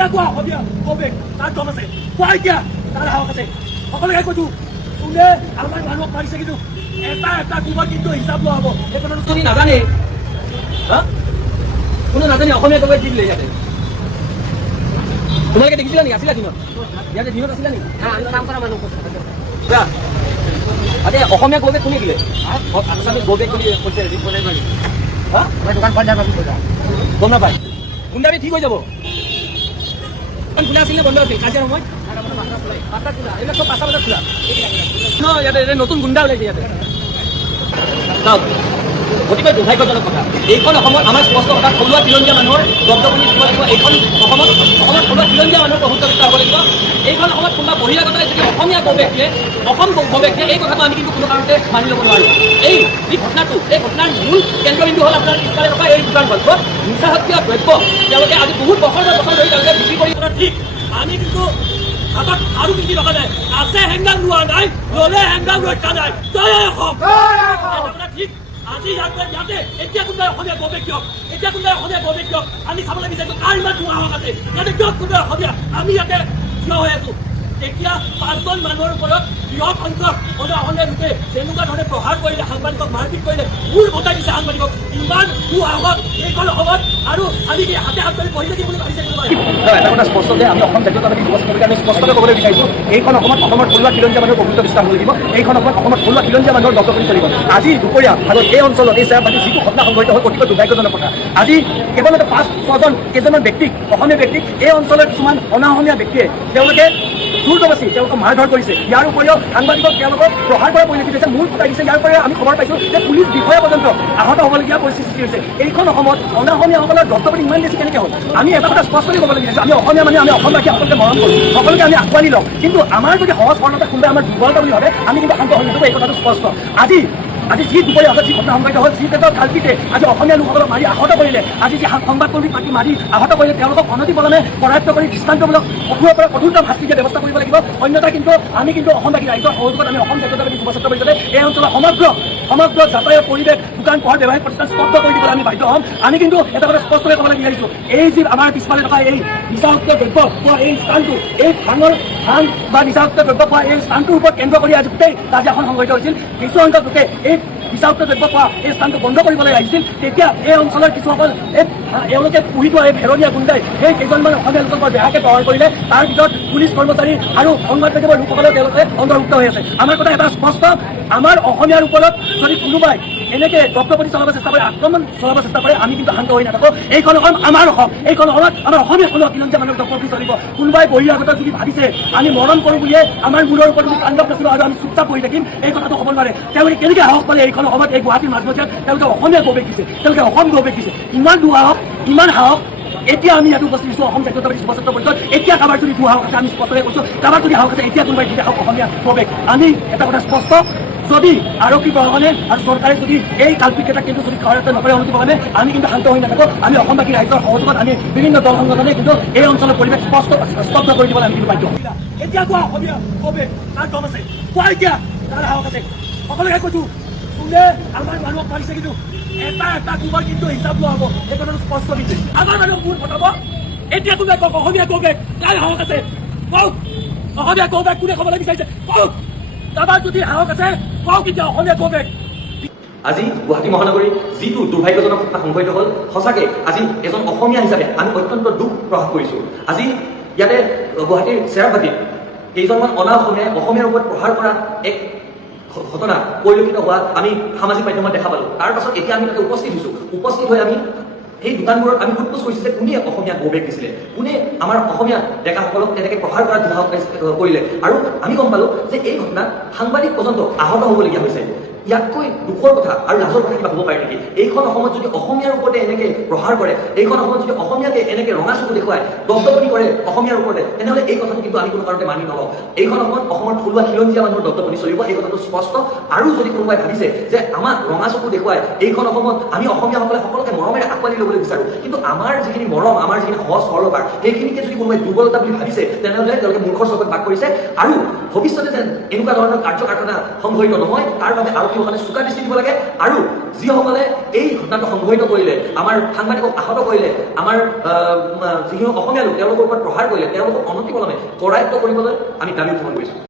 এতিয়া কোৱা অসমীয়া কবেক তাৰ দম আছে কোৱা এতিয়া তাৰ সাহস আছে সকলোকে কৈছো কোনে আমাৰ মানুহক মাৰিছে কিন্তু এটা এটা তোমাৰ কিন্তু হিচাপ লোৱা হ'ব এই কথাটো তুমি নাজানে কোনো নাজানে অসমীয়া কবেক দি দিলে ইয়াতে তোমালোকে দেখিছিলা নেকি আছিলা দিনত ইয়াতে দিনত আছিলা নেকি কাম কৰা মানুহ অসমীয়া গৌবেক কোনে দিলে আসামিক গৌবেক বুলি কৈছে দোকান বন্ধ গম নাপায় গুণ্ডামি ঠিক হৈ যাব খোলা আছিলে বন্ধ আছিল কাজিয়া সময় এইবিলাক চব 5টা বজাত খোলা ইয়াতে নতুন গুণ্ডা ওলাইছে ইয়াতে চাওক অতিকৈ দুৰ্ভাগ্যজনক কথা এইখন অসমত আমাৰ স্পষ্ট কথা থলুৱা খিলঞ্জীয়া মানুহৰ দপদপনি দিব লাগিব এইখন অসমত থলুৱা খিলঞ্জীয়া মানুহৰ প্ৰভুত্ববিষ্ট হ'ব লাগিব এইখন অসমত কোনোবা বহিৰাগতই যদি অসমীয়া গৌবেকে অসম গৌবেকে এই কথাটো আমি কিন্তু কোনো কাৰণতে মানি ল'ব নোৱাৰিম এই যি ঘটনাটো এই ঘটনাৰ মূল কেন্দ্ৰবিন্দু হ'ল আপোনাৰ পিছফালে থকা এই দোকান গল্প নিচাসক্ৰিয় দ্ৰব্য তেওঁলোকে আজি বহুত বছৰ ধৰি তেওঁলোকে বিক্ৰী কৰি ঠিক আমি কিন্তু হাতত আৰু বিক্ৰী ৰখা নাই আছে হেংগাম লোৱা নাই ল'লে হেংগাম ৰক্ষা নাই জয় অসম ঠিক আজি ইয়াতে এতিয়া কোনোবাই অসমীয়া গৌবেক দিয়ক এতিয়া কোনোবাই অসমীয়া গৌবেক দিয়ক আমি চাবলৈ বিচাৰিছো কাৰ ইমান সাহস আছে ইয়াতে কিয় কোনোবাই অসমীয়া আমি ইয়াতে থিয় হৈ আছো এতিয়া 5জন মানুহৰ ওপৰত বৃহৎ সংখ্যক অসমীয়া লোকে তেনেকুৱা ধৰণে প্ৰহাৰ কৰিলে সাংবাদিকক মাৰপিট কৰিলে মূৰ বটাই দিছে সাংবাদিকক ইমান সাহস এইখন অসমত আৰু আমি হাতে হাত ধৰি বহি থাকিম বুলি ভাবিছে এটা কথা স্পষ্ট যে আমি অসম জাতীয়তাবাদী যুৱ সংঘকে আমি স্পষ্টকৈ ক'বলৈ বিচাৰিছোঁ এইখন অসমত থলুৱা খিলঞ্জীয়া মানুহৰ প্ৰভুত্ব বিস্তাৰ হ'ব লাগিব এইখন অসমত থলুৱা খিলঞ্জীয়া মানুহৰ দপদপনি চলিব আজি দুপৰীয়া ভাগত এই অঞ্চলত এই চেৰাবাটীত যিটো ঘটনা সংঘটিত হয় অতিকৈ দুৰ্ভাগ্যজনক কথা আজি কেৱল 5-6জন কেইজনমান ব্যক্তিক অসমীয়া ব্যক্তিক এই অঞ্চলৰ কিছুমান অনাঅসমীয়া ব্যক্তিয়ে তেওঁলোকে জোৰজবস্তি তেওঁলোকক মাৰধৰ কৰিছে ইয়াৰ উপৰিও সাংবাদিকক তেওঁলোকক প্ৰহাৰ কৰা পৰিলক্ষিত হৈছে মূৰ ফুটাই দিছে ইয়াৰ উপৰি আমি খবৰ পাইছোঁ যে পুলিচ বিষয়া পৰ্যন্ত আহত হ'বলগীয়া পৰিস্থিতি সৃষ্টি হৈছে এইখন অসমত অনাঅসমীয়াসকলৰ দপদপনি ইমান বেছি কেনেকৈ হ'ল আমি এটা কথা স্পষ্ট কৰি ক'বলৈ বিচাৰিছোঁ আমি অসমীয়া মানে আমি অসমবাসী সকলোকে মৰম কৰোঁ সকলোকে আমি আঁকোৱালি লওঁ কিন্তু আমাৰ যদি সহজ সৰলতা কোনোবাই আমাৰ দুৰ্বলতা বুলি ভাবে আমি কিন্তু শান্ত হৈ নাথাকোঁ এই কথাটো স্পষ্ট আজি যি দুপৰীয়া যি ঘটনা সংঘটিত হ'ল যি পেটৰ কালপিতে আজি অসমীয়া লোকসকলক মাৰি আহত কৰিলে আজি যি সংবাদকৰ্মীক মাৰি আহত কৰিলে তেওঁলোকক অনতিপলমে কৰায়ত্ব কৰি দৃষ্টান্তমূলক কঠোৰৰ পৰা কঠোৰতম শাস্তি দিয়া ব্যৱস্থা কৰিব লাগিব অন্যথা কিন্তু আমি কিন্তু অসমবাসী ৰাইজৰ সহযোগত আমি অসম জাতীয়তাবাদী যুৱ ছাত্ৰ পৰিষদে এই অঞ্চলৰ সমগ্ৰ যাতায়াত পৰিৱেশ দোকান পোহাৰ ব্যৱসায়িক প্ৰতিষ্ঠান স্তব্ধ কৰি দিবলৈ আমি বাধ্য হ'ম আমি কিন্তু এটা কথা স্পষ্টকৈ ক'বলৈ বিচাৰিছোঁ এই যি আমাৰ পিছফালে থকা এই নিচাযুক্ত দ্ৰব্য পোৱা এই স্থানটো এই ভাং বা নিচাযুক্ত দ্ৰব্য পোৱা এই স্থানটোৰ ওপৰত কেন্দ্ৰ কৰি আজি গোটেই কাজিয়াখন সংঘটিত হৈছিল কিছু সংখ্যক লোকে এই নিচাযুক্ত দ্ৰব্য পোৱা এই স্থানটো বন্ধ কৰিবলৈ আহিছিল তেতিয়া এই অঞ্চলৰ কিছুসকল এওঁলোকে পুহি থোৱা এই ভেৰনীয়া গুণ্ডাই সেই কেইজনমান অসমীয়া লোকৰ বেয়াকে প্ৰহাৰ কৰিলে তাৰ ভিতৰত পুলিচ কৰ্মচাৰী আৰু সংবাদ মাধ্যমৰ লোকসকলেও তেওঁলোকে অন্তৰ্ভুক্ত হৈ আছে আমাৰ কথা এটা স্পষ্ট আমাৰ অসমীয়াৰ ওপৰত যদি কোনোবাই এনেকে দপদপনি চলাব চেষ্টা কৰে আক্ৰমণ চলাব চেষ্টা কৰে আমি কিন্তু শান্ত হৈ নাথাকোঁ এইখন অসম আমাৰ অসম এইখন অসমত আমাৰ অসমীয়া কোনো খিলঞ্জীয়া মানুহৰ দপদপনি চলিব কোনোবাই বহিৰাগত যদি ভাবিছে আমি মৰম কৰোঁ বুলিয়ে আমাৰ মূৰৰ ওপৰত কাণ্ডৱ নাছিলোঁ আৰু আমি চুপচাপ কৰি থাকিম এই কথাটো হ'ব নোৱাৰে তেওঁলোকে কেনেকৈ সাহস পালে এইখন অসমত এই গুৱাহাটীৰ মাজমজিয়াত তেওঁলোকে অসমীয়া গৌবেক দিছে তেওঁলোকে অসম গৌবেক দিছে ইমান দুঃসাহস ইমান সাহস এতিয়া আমি ইয়াত উপস্থিত দিছোঁ অসম জাতীয়তাবাদী যুৱ ছাত্ৰ পৰিষদ এতিয়া কাৰোবাৰ যদি দুঃসাহস আছে আমি স্পষ্টকৈ কৈছোঁ কাৰোবাৰ যদি সাহস আছে এতিয়া কোনোবাই দি দেখাওক অসমীয়া গৌবেক আমি এটা কথা স্পষ্ট যদি আৰক্ষী প্ৰশাসনে আৰু চৰকাৰে যদি এই কাল্পিকেইটা কিন্তু যদি সহায়তা নকৰে অনতিপলমে আমি কিন্তু শান্ত হৈ নাথাকোঁ আমি অসমবাসী ৰাইজৰ সহযোগত আমি বিভিন্ন দল সংগঠনে কিন্তু এই অঞ্চলৰ পৰিৱেশ স্তব্ধ কৰি দিবলৈ আমি কিন্তু বাধ্য হ'ম এতিয়া কোৱা অসমীয়া গৌবেক তাৰ দম আছে কোৱা এতিয়া তাৰ সাহস আছে সকলোকে কৈছোঁ কোনে আমাৰ মানুহক মাৰিছে কিন্তু এটা এটা তোমাৰ কিন্তু হিচাপ লোৱা হ'ব এই কথাটো স্পষ্ট দিছে আমাৰ মানুহক মূৰ ফটাব এতিয়া কোনোবাই কওক অসমীয়া গৌবেক তাৰ সাহস আছে কওক অসমীয়া গৌবেক কোনে ক'বলৈ বিচাৰিছে কওক কাৰোবাৰ যদি সাহস আছে কওক এতিয়া অসমীয়া গৌবেক আজি গুৱাহাটী মহানগৰীত যিটো দুৰ্ভাগ্যজনক ঘটনা সংঘটিত হ'ল সঁচাকৈ আজি এজন অসমীয়া হিচাপে আমি অত্যন্ত দুখ প্ৰকাশ কৰিছোঁ আজি ইয়াতে গুৱাহাটীৰ চেৰাবাটীত কেইজনমান অনাঅসমীয়াই অসমীয়াৰ ওপৰত প্ৰহাৰ কৰা এক ঘটনা পৰিলক্ষিত হোৱা আমি সামাজিক মাধ্যমত দেখা পালোঁ তাৰ পাছত এতিয়া আমি তাতে উপস্থিত হৈছোঁ উপস্থিত হৈ আমি সেই দোকানবোৰত আমি সোধপোছ কৰিছোঁ যে কোনে অসমীয়া গৌবেক দিছিলে কোনে আমাৰ অসমীয়া ডেকাসকলক তেনেকৈ প্ৰহাৰ কৰা দুঃসাহস কৰিলে আৰু আমি গম পালোঁ যে এই ঘটনাত সাংবাদিক পৰ্যন্ত আহত হ'বলগীয়া হৈছে ইয়াতকৈ দুখৰ কথা আৰু লাজৰ কথা কিবা হ'ব পাৰে নেকি এইখন অসমত যদি অসমীয়াৰ ওপৰতে এনেকৈ প্ৰহাৰ কৰে এইখন অসমত যদি অসমীয়াকে এনেকৈ ৰঙা চকু দেখুৱাই দপদপনি কৰে অসমীয়াৰ ওপৰতে তেনেহ'লে এই কথাটো কিন্তু আমি কোনো কাৰণতে মানি নলওঁ এইখন অসমত অসমৰ থলুৱা খিলঞ্জীয়া মানুহৰ দপদপনি চলিব এই কথাটো স্পষ্ট আৰু যদি কোনোবাই ভাবিছে যে আমাক ৰঙা চকু দেখুৱাই এইখন অসমত আমি অসমীয়াসকলে সকলোকে মৰমেৰে আঁকোৱালি ল'বলৈ বিচাৰোঁ কিন্তু আমাৰ যিখিনি মৰম আমাৰ যিখিনি সহজ সৰলতা সেইখিনিকে যদি কোনোবাই দুৰ্বলতা বুলি ভাবিছে তেনেহ'লে তেওঁলোকে মূৰ্খৰ চকুত বাস কৰিছে আৰু ভৱিষ্যতে যেন এনেকুৱা ধৰণৰ কাৰ্যকাৰখানা সংঘটিত নহয় তাৰ বাবে আৰক্ষীসকলে চোকা দৃষ্টি দিব লাগে আৰু যিসকলে এই ঘটনাটো সংঘটিত কৰিলে, আমাৰ সাংবাদিকক আহত কৰিলে, আমাৰ যিখিনি অসমীয়া লোক তেওঁলোকৰ ওপৰত প্ৰহাৰ কৰিলে, তেওঁলোকক অনতিপলমে কৰায়ত্ব কৰিবলৈ আমি দাবী উত্থাপন কৰিছোঁ।